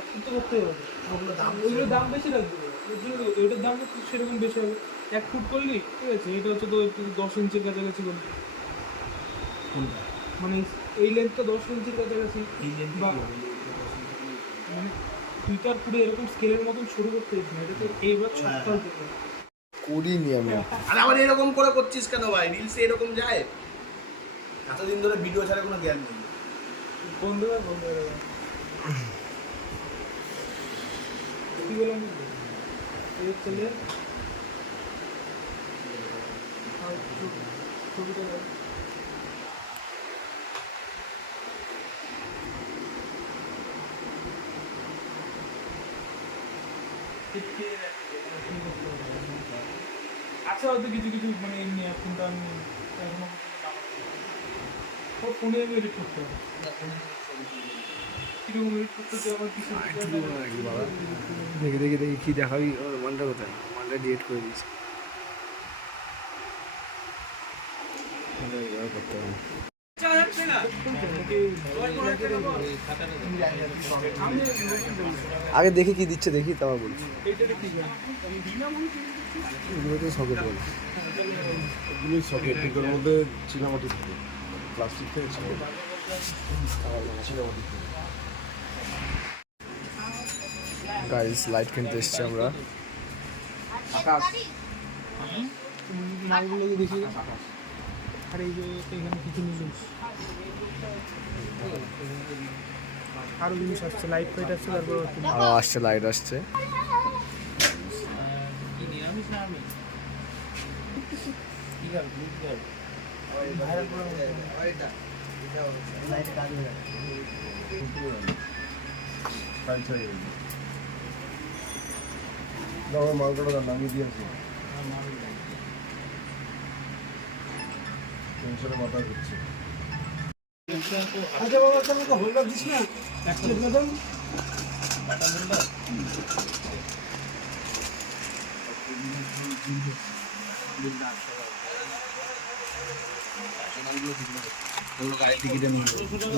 একটু করতে হবে, ওইগুলোর দাম বেশি লাগবে, ওর জন্য এটার দাম সেরকম বেশি হবে। 1 ফুট করলি ঠিক আছে, এটা হচ্ছে তো 10 ইঞ্চির কাছাকাছি করলি, মানে এই লেন্থটা 10 ইঞ্চির কাছাকাছি, বা মানে তুই তো আর পুরো এরকম স্কেলের মতন শুরু করতে না, এটা তো এইবার সপ্তাহ থেকে করিনি আমি। আরে আবার এরকম করে করছিস কেন ভাই? রিলসে এরকম যায়? এতদিন ধরে ভিডিও ছাড়া কোনো জ্ঞান নেই। বন্ধ হয়ে যাবে। কি বললাম এই চলে ছবিটা আচ্ছা, হয়তো কিছু কিছু মানে এমনি ফোনটা আমি এখনো ফোনে আমি এডিট করতে হবে, কিরকম এডিট করতে হচ্ছে আমার কিছু দেখে দেখে দেখি কি দেখাবি, মালটা কোথায়, মালটা ডিলিট করে দিয়েছি। করতে হবে আগে দেখি কি দিচ্ছে, দেখি তারপর বলছি। এগুলো তো সকেট বলে, এগুলো সকেট, এগুলোর মধ্যে চীনামাটি থাকে, প্লাস্টিক থেকে চীনামাটি। গাইস লাইট কিনতে এসছি আমরা। মালগুলো দেখি, আর এই যে এখানে কিছু জিনিস আরো জিনিস আসছে, লাইট ফাইট আসছে, তারপর আরো আসছে, লাইট আসছে। মালটা নামিয়ে দিয়েছি, টেনশনে মাথা ঘুরছে। আচ্ছা বাবা, তাহলে তো হোল্ডার দিস না, এক প্লেট মতন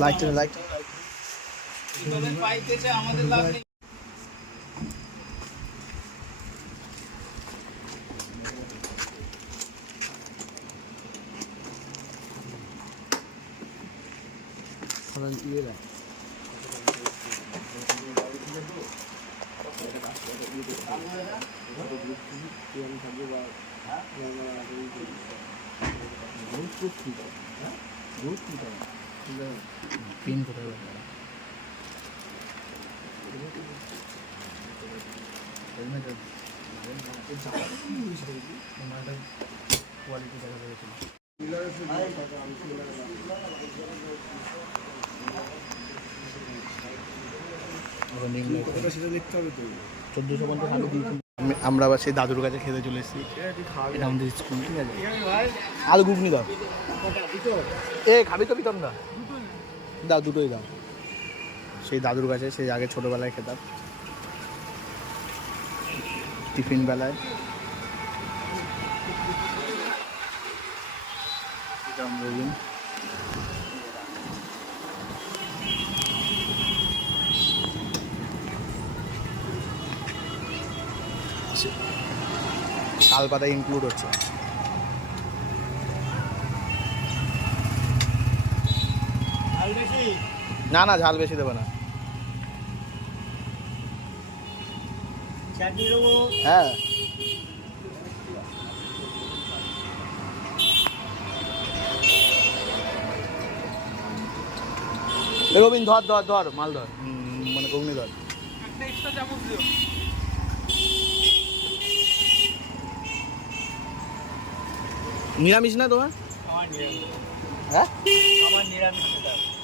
লাইট লাইট আমাদের লাভ নেই। পিন কোথায় কোয়ালিটি দেখা যাচ্ছে। আমরা আবার সেই দাদুর কাছে খেতে চলে এসেছি, এটা আমাদের স্কুল, ঠিক আছে। আলু ঘুগনি দাও, এ খাবি তো পিতম দাও, দাও দুটোই দাও। সেই দাদুর কাছে, সেই আগে ছোটোবেলায় খেতাম টিফিন বেলায়। শাল পাতা ইনক্লুড হচ্ছে। না না, ঝাল বেশি দেবে না। হ্যাঁ রবিন ধর ধর ধর মাল ধর, মানে ঘুগনি ধর। নিরামিষ না তোমার? হ্যাঁ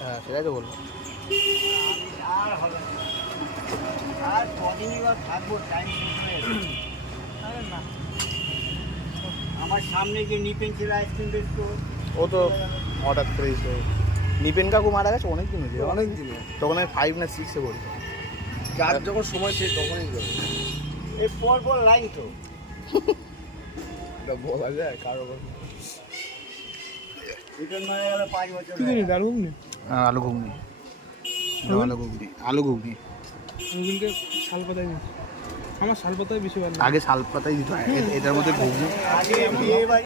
হ্যাঁ, সেটাই তো বলবো। আমার সামনে যে নিপেন ছিল আইসক্রিম বেচতো, ও তো হঠাৎ করে এসে নিপেন কাকু মারা গেছে অনেক দিন হয়েছে, অনেক দিন। তখন আমি 5 না 6 পড়ি, যার যখন সময় শেষ তখনই করে। এই পর লাইন তো এটা বলা যায় কারো কথা। এটা নয় গেল 5 বছর। কি জানি, দারুণ না আলু ঘুগনি, আলু ঘুগনি, আলু ঘুগনি। ওগুলোকে শাল পাতায় দিচ্ছি, আমার শাল পাতায় বেশি ভালো লাগে। আগে শাল পাতাই দিত, এটার মধ্যে ঘুগনি। আগে বিয়ে বাড়ি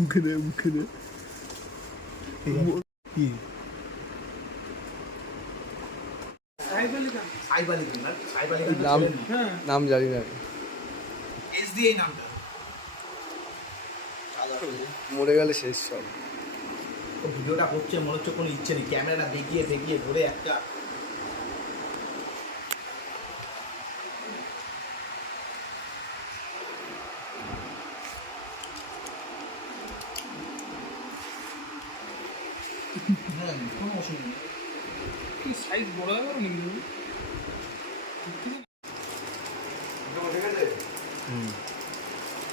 মুখে দে। কি সাইফ আলী খান। সাইফ আলী খান না? সাইফ আলী খান নাম হ্যাঁ নাম জানি না, এস দিয়ে এই নামটা। মরে গেলে শেষ সব। তো ভিডিওটা হচ্ছে মনে হচ্ছে কোনো ইচ্ছে নেই, ক্যামেরা বেঁকিয়ে বেঁকিয়ে ধরে একটা কোনো অসুবিধা নেই। কি সাইজ বড় হয়ে গেল নাকি?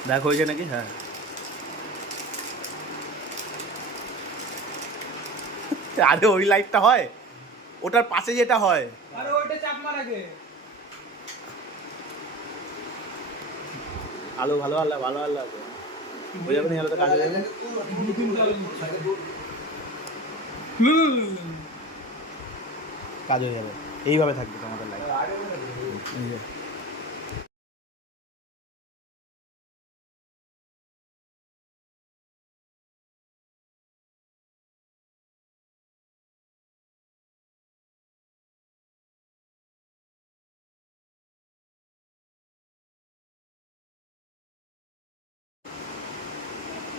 দেখ হয়েছে নাকি? হ্যাঁ আরে ওই লাইটটা হয়, ওটার পাশে যেটা হয়। আরে ওইটা চাপ মার আগে। আলো ভালো আলো ভালো আলো হয়ে যাবে না, আলোতে কাজ হয়ে যাবে। কাজ হয়ে যাবে, এইভাবে থাকবে তোমাদের লাইট।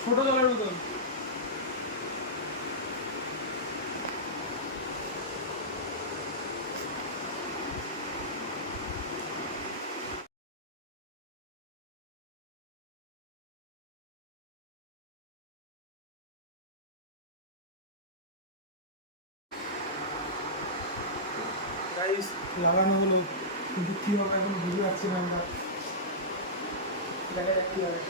ছোট জলের বোতল। গাইস লাগানো হলো, কিন্তু কি হবে এখন বুঝতে পারছি না আমরা। দেখা যাক কি হবে।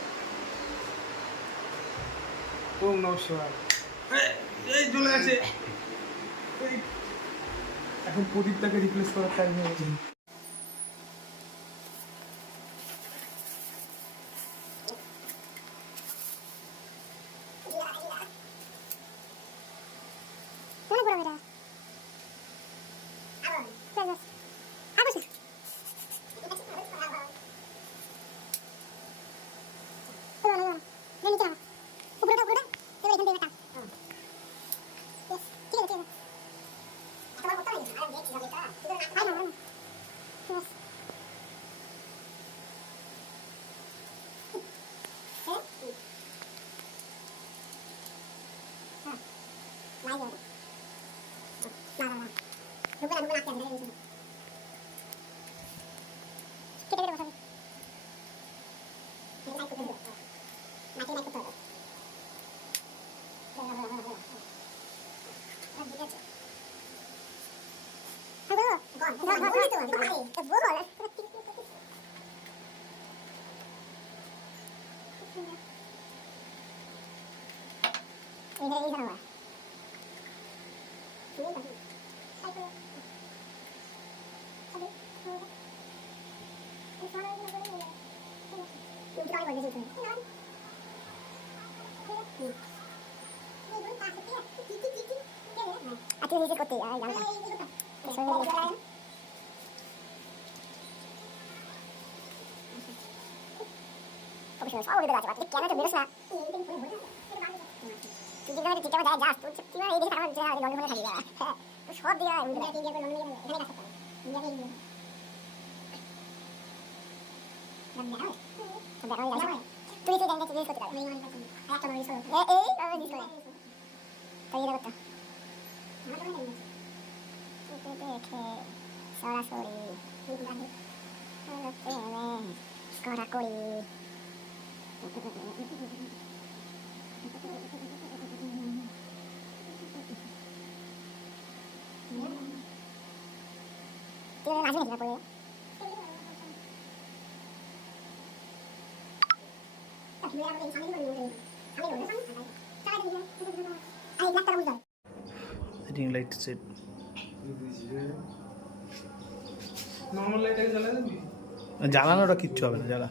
ওম নমঃ শিবায়। এই চলে গেছে। এখন প্রদীপটাকে রিপ্লেস করার টাইম হয়ে গেছে। রিং লাইট সেট নর্মাল লাইটটাকে জ্বালা দেবি। জ্বালানোটা কিচ্ছু হবে না, জ্বালা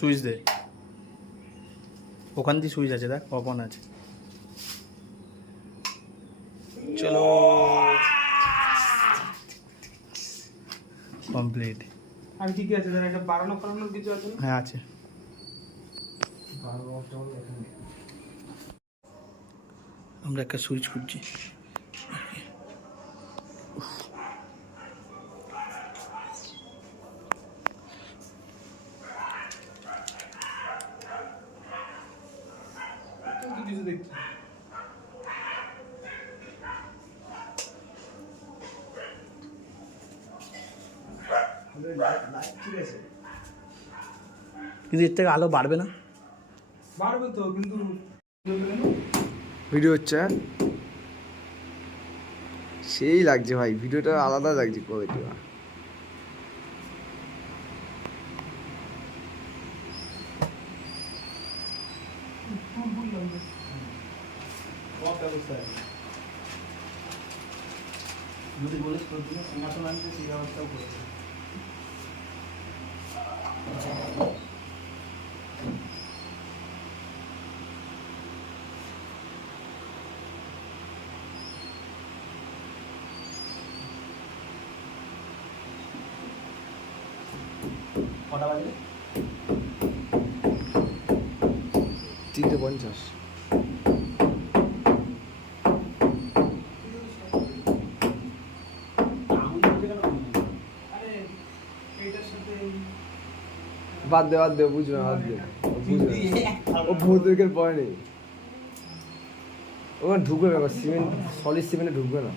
সুইচ দে, ওখান দিয়ে সুইচ আছে, দেখ অন আছে। চলো কমপ্লিট। আর কি কি আছে দাদা, এটা বাড়ানো ফাড়ানোর কিছু আছে না? হ্যাঁ আছে। আমরা একটা সুইচ খুঁজছি। কিন্তু কিছু দেখছি ঠিক আছে, কিন্তু এর থেকে আলো বাড়বে না? বাড়বে তো, কিন্তু ভিডিও হচ্ছে, হ্যাঁ? সেই লাগছে ভাই, ভিডিওটা আলাদা লাগছে কোয়ালিটিটা। ফুল লাগবে। যদি বলিস তোর জন্য সিঙ্গাসন আনতে, সেই ব্যবস্থাও করেছে। কটা বাজে? 3:50। আরে এইটার সাথে বাদ দে, বুঝবে না, বাদ দে, বুঝবে না। ও ভূত উইকের পরে নেই, ওখানে ঢুকবে না, সিমেন্ট, সলিড সিমেন্টে ঢুকবে না।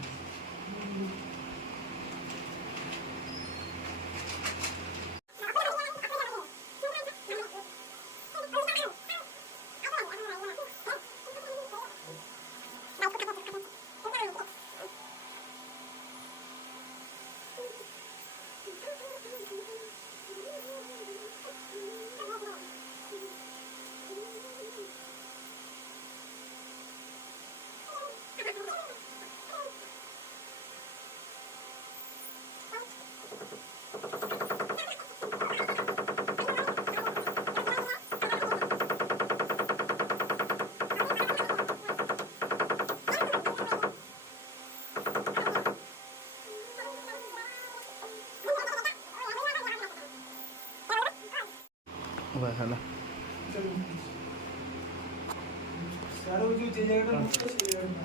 হ্যালো, আরো যে জায়গাটা ঢুকতো সেই জায়গাটা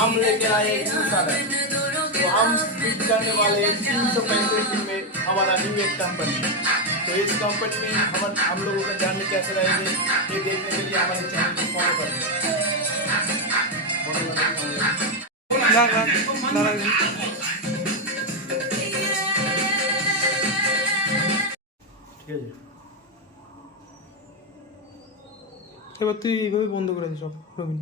हम लेके आए एक दूसरा तो हम फिट करने वाले 365 में हमारा न्यू एक कंपनी। तो इस कंपनी में हम लोगों का जानने कैसे रहेंगे ये देखने के लिए हमारे चैनल को फॉलो करें। না এবার তুই এইভাবে বন্ধ করে দিস সব রবিন।